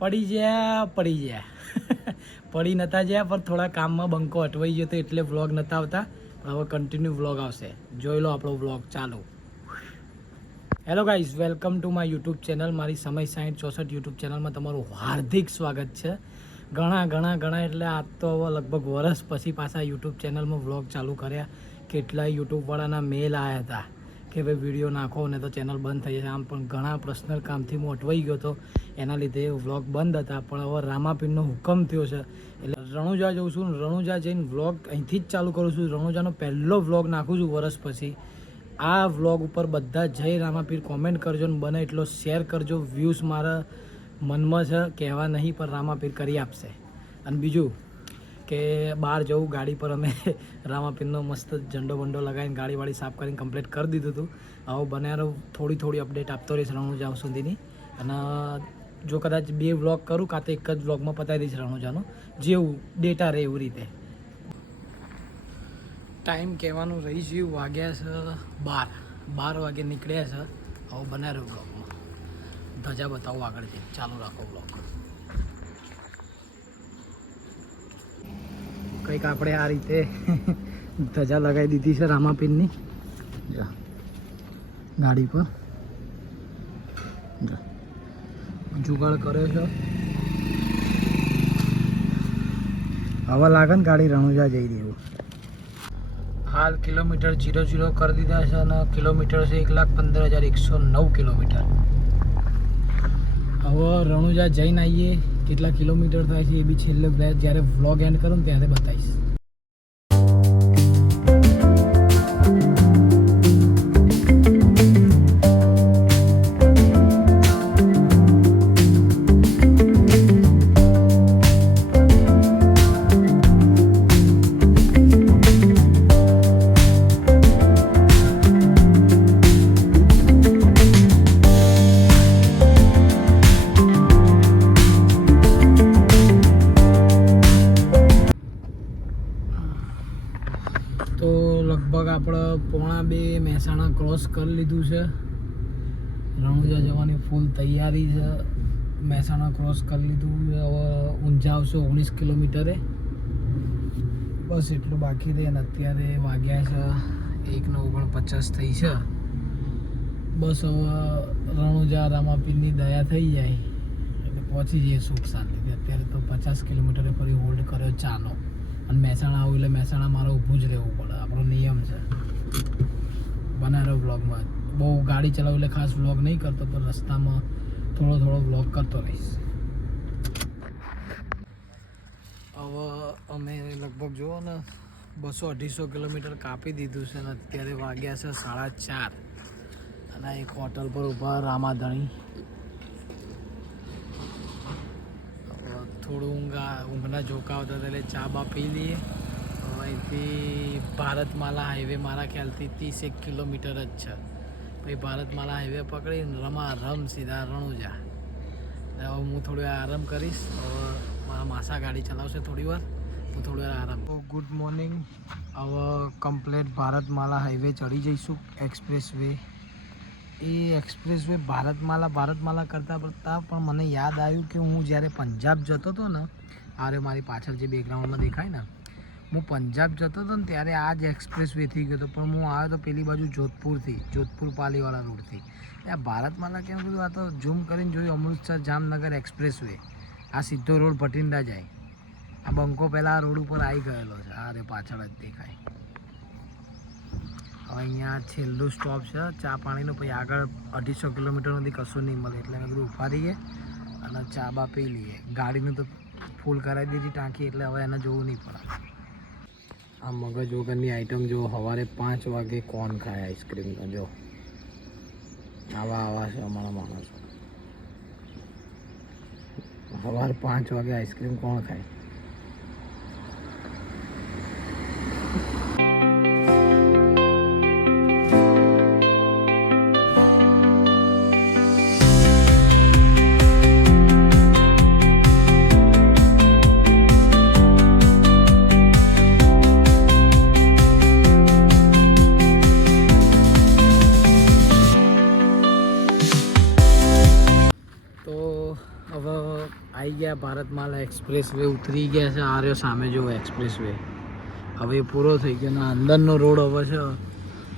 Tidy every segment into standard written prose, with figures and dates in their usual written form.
પડી ગયા પડી નતા જ્યાં પણ થોડા કામમાં બંકો અટવાઈ ગયો તો એટલે વ્લોગ નતા આવતા. પણ હવે કન્ટિન્યુ વ્લોગ આવશે. જોઈ લો આપણો વ્લોગ ચાલુ. Hello guys, welcome to my YouTube channel. મારી સમય 6064 યુટ્યુબ ચેનલમાં તમારું હાર્દિક સ્વાગત છે. ઘણા એટલે આ તો હવે લગભગ વર્ષ પછી પાછા યુટ્યુબ ચેનલમાં વ્લોગ ચાલુ કર્યા. કેટલાય યુટ્યુબવાળાના મેલ આવ્યા હતા કે ભાઈ વિડીયો નાખો ને તો ચેનલ બંધ થઈ જશે. આમ પણ ઘણા પર્સનલ કામથી હું અટવાઈ ગયો હતો, એના લીધે વ્લોગ બંધ હતા. પણ હવે રામાપીરનો હુકમ થયો છે એટલે રણુજા જઉં છું. રણુજા જઈને વ્લોગ અહીંથી જ ચાલુ કરું છું. રણુજાનો પહેલો વ્લોગ નાખું છું વર્ષ પછી. આ વ્લોગ ઉપર બધા જય રામાપીર કોમેન્ટ કરજો ને બને એટલો શેર કરજો. વ્યૂઝ મારા મનમાં છે, કહેવા નહીં, પણ રામાપીર કરી આપશે. અને બીજું કે બહાર જવું, ગાડી પર અમે રામાપીરનો મસ્ત ઝંડો બંડો લગાવીને ગાડીવાળી સાફ કરીને કમ્પ્લીટ કરી દીધું હતું. હવે બનારો થોડી અપડેટ આપતો રહીશ રણુજા સુધીની. અને જો કદાચ 2 વ્લોગ કરું કાં તો એક જ વ્લોગમાં પતાવી દઈશ રણુજાનું, જેવું ડેટા રહે એવી રીતે. ટાઈમ કહેવાનું રહી ગયું, વાગ્યા છે 12 વાગે નીકળ્યા છે. હવે બનાવ્યો બ્લોગમાં ધજા બતાવું આગળથી. ચાલુ રાખો બ્લોગ. કંઈક આપણે આ રીતે ધજા લગાવી દીધી છે રામાપીરની ગાડી પર. જુગાડ કર્યો છે. હવે લાગે ને ગાડી રણુજા જઈ રહ્યું. હાલ કિલોમીટર 00 કરી દીધા છે અને કિલોમીટર છે 1,15,109 કિલોમીટર. હવે રણુજા જઈને આવીએ, કેટલા કિલોમીટર થાય છે એ બી છેલ્લે જ્યારે વ્લોગ એન્ડ કરું ને ત્યારે બતાવીશ. તો લગભગ આપણે 1:45 મહેસાણા ક્રોસ કરી લીધું છે. રણુજા જવાની ફૂલ તૈયારી છે. મહેસાણા ક્રોસ કરી લીધું. હવે ઊંઝા આવશે 19 કિલોમીટરે. બસ એટલું બાકી રહે. અને અત્યારે વાગ્યા છે 1:49 થઈ છે. બસ હવે રણુજા રામાપીરની દયા થઈ જાય એટલે પહોંચી જઈએ સુખ શાંતિથી. અત્યારે તો 50 કિલોમીટરે ફરી હોલ્ડ કર્યો ચાનો. અને મહેસાણા આવું એટલે મહેસાણા મારે ઊભું જ રહેવું પડે, આપણો નિયમ છે. બનાવ્યો બ્લોગમાં બહુ ગાડી ચલાવું એટલે ખાસ વ્લોગ નહીં કરતો, પણ રસ્તામાં થોડો વ્લોગ કરતો રહીશ. હવે અમે લગભગ જુઓ ને 200-250 કિલોમીટર કાપી દીધું છે અને અત્યારે વાગ્યા છે 4:30. અને એક હોટલ પર ઊભા રામાધણી. થોડું ઊંઘના ઝોકા આવતા હતા એટલે ચા બા પી લઈએ. હવે અહીંથી ભારતમાલા હાઈવે મારા ખ્યાલથી 30 કિલોમીટર જ છે. પછી ભારતમાલા હાઈવે પકડીને રમ સીધા રણુજા. હવે હું થોડી વાર આરામ કરીશ. હવે મારા માસા ગાડી ચલાવશે થોડી વાર, હું થોડી વાર આરામ. Good morning. હવે કમ્પ્લેટ ભારતમાલા હાઈવે ચડી જઈશું. એક્સપ્રેસ વે ભારતમાલા કરતાં પણ મને યાદ આવ્યું કે હું જ્યારે પંજાબ જતો હતો ને, આરે મારી પાછળ જે બેકગ્રાઉન્ડમાં દેખાય ને, હું પંજાબ જતો હતો ને ત્યારે આ જ એક્સપ્રેસ વેથી ગયો હતો. પણ હું આવ્યો તો પેલી બાજુ જોધપુર પાલીવાળા રોડથી. આ ભારતમાલા કેમ કીધું? આ તો ઝૂમ કરીને જોયું, અમૃતસર જામનગર એક્સપ્રેસ વે. આ સીધો રોડ ભટિંડા જાય. આ બંકો પહેલાં આ રોડ ઉપર આવી ગયેલો છે. આરે પાછળ જ દેખાય. હવે અહીંયા છેલ્લું સ્ટોપ છે ચા પાણીનો. પછી આગળ 250 કિલોમીટર સુધી કશું નહીં મળે એટલે મેં બધું ઉભા રહીએ અને ચા બા પી લઈએ. ગાડીનું તો ફૂલ કરાવી દીધી ટાંકી, એટલે હવે એને જોવું નહીં પડે. આ મગજ વગરની આઈટમ જો સવારે 5 વાગે કોણ ખાય આઈસ્ક્રીમનો? જો આવા છે અમારા માણસો. સવારે 5 વાગે આઈસ્ક્રીમ કોણ ખાય? હવે આવી ગયા ભારતમાલા એક્સપ્રેસ વે ઉતરી ગયા છે. આ રહ્યો સામે જેવો એક્સપ્રેસ વે. હવે એ પૂરો થઈ ગયો અને અંદરનો રોડ હવે છે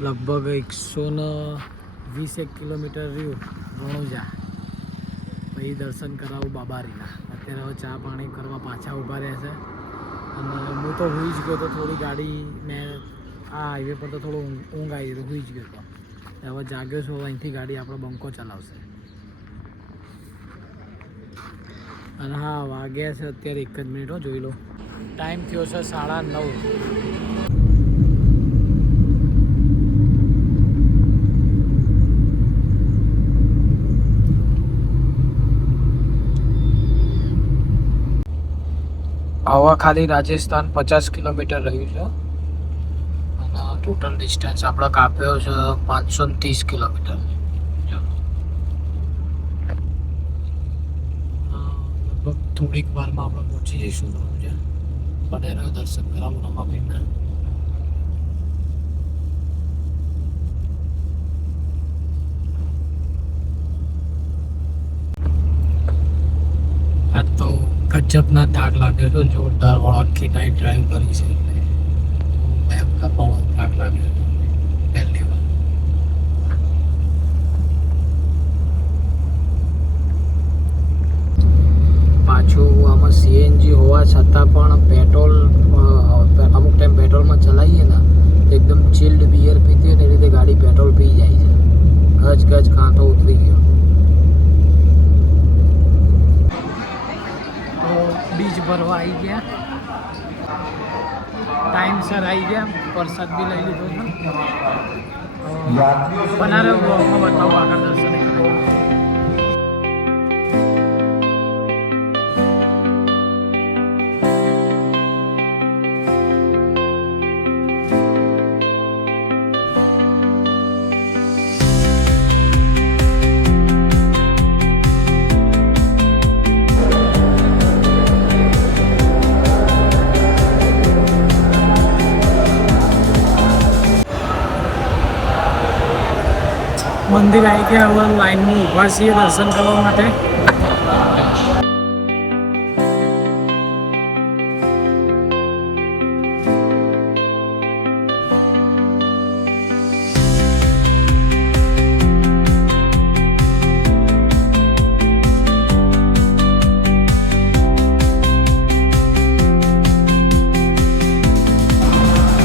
લગભગ 120 કિલોમીટર રહ્યું રણુજા. પછી દર્શન કરાવું બાબારીના. અત્યારે હવે ચા પાણી કરવા પાછા ઊભા રહ્યા છે. અને હું તો હોઈ જ ગયો તો થોડી ગાડી મેં આ હાઈવે પર તો થોડો ઊંઘ આવી તો હોઈ જ ગયો હતો. હવે જાગ્યો છું. હવે અહીંથી ગાડી આપણો બંકો ચલાવશે. અને હા વાગ્યા છે અત્યારે 1 જ મિનિટ જોઈ લો. ટાઈમ થયો છે 9:30. હવે ખાલી રાજસ્થાન 50 કિલોમીટર રહ્યું છે અને ટોટલ ડિસ્ટન્સ આપણે કાપ્યો છે 530 કિલોમીટર. લગભગ થોડીક વારમાં આપણે પહોંચી જઈશું રણુજા. બનેરા દર્શન કરાવું રમાબેનના. આ તો ગજબના થાક લાગ્યો હતો. જોરદાર આખી નાઈટ ડ્રાઈવ કરી છે એટલે ભયંકર થાક લાગ્યો હતો પહેલી વાર. પાછું આમાં સીએનજી હોવા છતાં પણ પેટ્રોલ અમુક ટાઈમ પેટ્રોલમાં ચલાવીએ ને તો એકદમ ચિલ્ડ બિયર પીતી હોય ને એ રીતે ગાડી પેટ્રોલ પી જાય છે. ગજ ગજ કાંટો ઉતરી ગયો. તો બીજ ભરવા આવી ગયા. ટાઈમસર આવી ગયા. પ્રસાદ બી લઈ લીધો છે. બનારે બ્લોગમાં બતાવું આગળ દર્શન. મંદિર આવી ગયા. હવે લાઈનમાં ઊભા છીએ દર્શન કરવા માટે.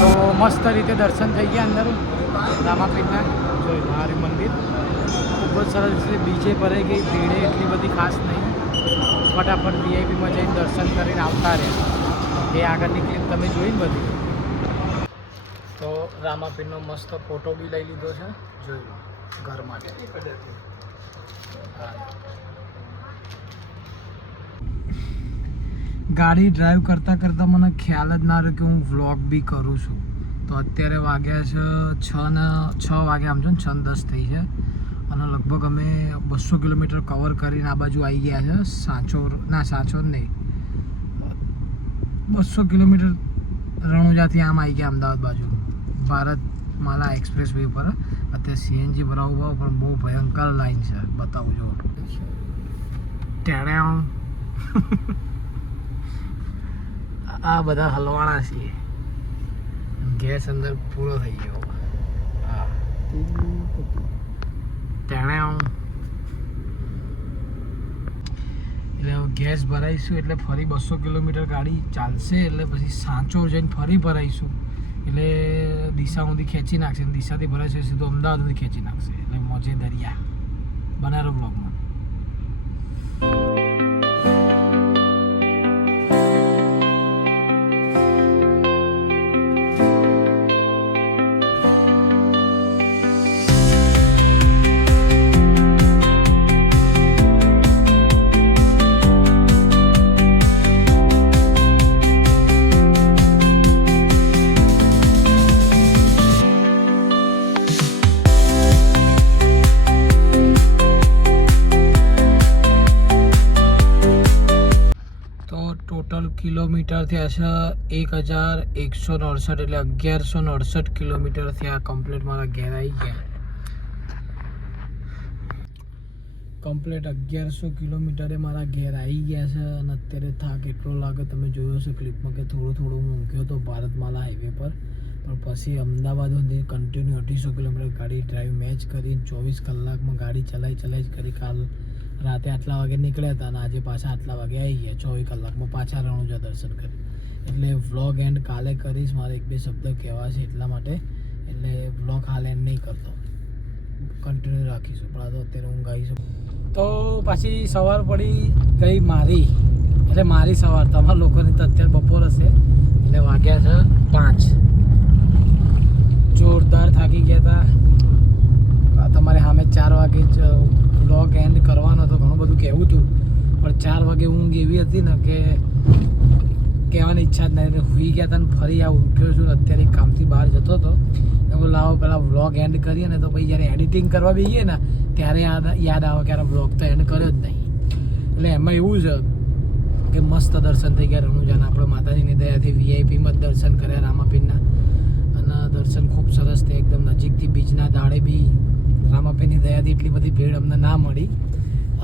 તો મસ્ત રીતે દર્શન થઈ ગયા અંદર રામાપીઠના. જોઈ મારું મંદિર ખૂબ જ સરસ છે. બીજે ભરાઈ ગઈ. ભીડે એટલી બધી ખાસ નહીં. ફટાફટ વીઆઈપીમાં જઈને દર્શન કરીને આવતા રહ્યા. એ આગળની ક્લિપ તમે જોઈને બધી. તો રામાપીરનો મસ્ત ફોટો બી લઈ લીધો છે. જોઈ લો ઘર માટે. ગાડી ડ્રાઈવ કરતાં કરતાં મને ખ્યાલ જ ના રહ્યો કે હું વ્લોગ બી કરું છું. તો અત્યારે વાગ્યા છે 6 વાગ્યા આમ છો ને 6:10 થઈ છે. અને લગભગ અમે 200 કિલોમીટર કવર કરીને આ બાજુ આવી ગયા છે. સાંચોર નહીં 200 કિલોમીટર રણુજાથી આમ આવી ગયા અમદાવાદ બાજુ. ભારતમાલા એક્સપ્રેસ વે પર અત્યારે સીએનજી ભરાવવા પણ બહુ ભયંકર લાઈન છે. બતાવું જો ત્યાં આ બધા હલવાણા છીએ. ગેસ અંદર પૂરો થઈ ગયો. હા તેણે એટલે ગેસ ભરાઈશું એટલે ફરી 200 કિલોમીટર ગાડી ચાલશે. એટલે પછી સાંચોર જઈને ફરી ભરાઈશું એટલે દિશા સુધી ખેંચી નાખશે. દિશાથી ભરાઈશે સીધું અમદાવાદ સુધી ખેંચી નાખશે. એટલે મોજે દરિયા. બનારો બ્લોગમાં. ટોટલ કિલોમીટર થયા છે 1169 એટલે 1169 કિલોમીટર થયા કમ્પ્લીટ મારા ઘેર આવી ગયા. કમ્પ્લીટ 1100 કિલોમીટરે મારા ઘેર આવી ગયા છે અને અત્યારે થાક એટલો લાગે તમે જોયો છે ક્લિપમાં કે થોડું હું ઊંઘ્યો હતો ભારતમાલા હાઈવે પર પણ પછી અમદાવાદ સુધી કન્ટિન્યુ 800 કિલોમીટર ગાડી ડ્રાઈવ મેચ કરી 24 કલાકમાં ગાડી ચલાવી કરી કાલ રાતે આટલા વાગે નીકળ્યા હતા અને આજે પાછા આટલા વાગે આવી ગયા 24 કલાકમાં પાછા રણુજા દર્શન કરી એટલે વ્લોગ એન્ડ કાલે કરીશ મારે 1-2 શબ્દ કહેવા છે એટલા માટે એટલે વ્લોગ હાલ એન્ડ નહીં કરતો કન્ટિન્યુ રાખીશું પણ આ તો અત્યારે ઊંઘ આવી છે તો પાછી સવાર પડી ગઈ મારી એટલે મારી સવાર તમારા લોકોની તો અત્યારે બપોર હશે એટલે વાગ્યા છે 5 જોરદાર થાકી ગયા હતા તમારે સામે 4 વાગે જ વ્લોગ એન્ડ કરવાનો હતો ઘણું બધું કહેવું હતું પણ 4 વાગે ઊંઘ એવી હતી ને કે કહેવાની ઈચ્છા જ નહીં સુઈ ગયા હતા ને ફરી આ ઉઠ્યો છું અત્યારે કામથી બહાર જતો હતો તો લાવો પહેલાં વ્લોગ એન્ડ કરીએ ને તો પછી જ્યારે એડિટિંગ કરવા બેસીએ ને ત્યારે યાદ આવે કે વ્લોગ તો એન્ડ કર્યો જ નહીં એટલે એમાં એવું છે કે મસ્ત દર્શન થઈ ગયા રણુજાના આપણે માતાજીની દયાથી વીઆઈપીમાં જ દર્શન કર્યા રામાપીરના અને દર્શન ખૂબ સરસ થયા એકદમ નજીકથી બીચના દાડે બી રામાપીરની દયાથી એટલી બધી ભીડ અમને ના મળી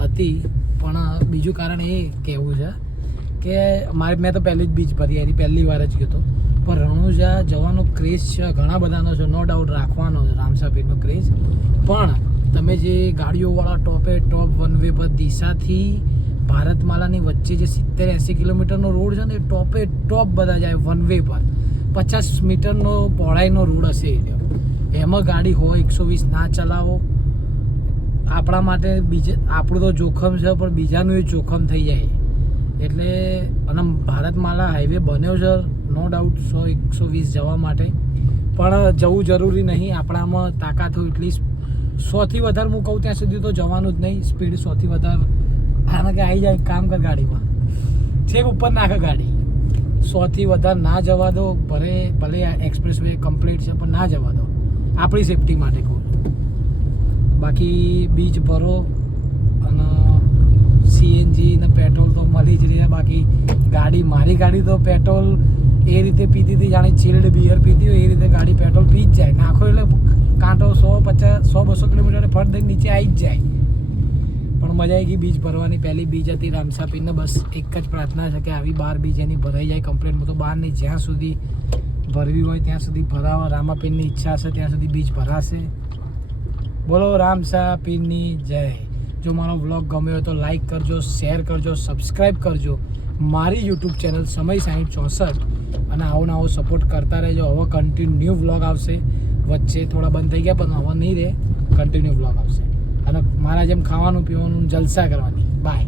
હતી પણ બીજું કારણ એ કહેવું છે કે મેં તો પહેલી જ બીચ ભરી એની પહેલી વાર જ ગયો હતો પણ રણુજા જવાનો ક્રેઝ છે ઘણા બધાનો છે નો ડાઉટ રાખવાનો છે રામસાપીરનો ક્રેઝ પણ તમે જે ગાડીઓવાળા ટોપે ટોપ વન વે પર દિશાથી ભારતમાલાની વચ્ચે જે 70-80 કિલોમીટરનો રોડ છે ને એ ટોપે ટોપ બધા જાય વન વે પર 50 મીટરનો પહોળાઈનો રોડ હશે એમાં ગાડી હોય 120 ના ચલાવો આપણા માટે આપણું તો જોખમ છે પણ બીજાનું એ જોખમ થઈ જાય એટલે અને ભારતમાલા હાઈવે બન્યો છે નો ડાઉટ 100-120 જવા માટે પણ જવું જરૂરી નહીં આપણામાં તાકાત હોય એટલી 100થી વધારે હું કહું ત્યાં સુધી તો જવાનું જ નહીં સ્પીડ 100થી વધારે આના કે આવી જાય કામ કર ગાડીમાં છેક ઉપર નાખે ગાડી 100થી વધારે ના જવા દો ભલે એક્સપ્રેસ વે કમ્પ્લીટ છે પણ ના જવા દો આપણી સેફટી માટે કહું બાકી બીચ ભરો અને સીએનજી ને પેટ્રોલ તો મળી જ રહ્યા બાકી મારી ગાડી તો પેટ્રોલ એ રીતે પીતી હતી જાણે ચિલ્ડ બિયર પીતી હોય એ રીતે ગાડી પેટ્રોલ પી જ જાય નાખો એટલે કાંટો 100-200 કિલોમીટર ફટ દઈને નીચે આવી જ જાય પણ મજા આવી ગઈ બીચ ભરવાની પહેલી બીચ હતી રામસાપીરને બસ એક જ પ્રાર્થના છે કે આવી 12 બીચ એની ભરાઈ જાય કમ્પ્લીટ હું તો 12 નહીં જ્યાં સુધી ભરવી હોય ત્યાં સુધી ભરાવા રામાપીરની ઈચ્છા છે ત્યાં સુધી બીચ ભરાશે બોલો રામસાપીરની જય જો મારો વ્લોગ ગમ્યો હોય તો લાઈક કરજો શેર કરજો સબસ્ક્રાઈબ કરજો મારી યુટ્યુબ ચેનલ સમય 6064 અને આવો સપોર્ટ કરતા રહેજો હવે કન્ટિન્યુ વ્લોગ આવશે વચ્ચે થોડા બંધ થઈ ગયા પણ હવે નહીં રહે કન્ટિન્યુ વ્લોગ આવશે અને મારા જેમ ખાવાનું પીવાનું જલસા કરવાની બાય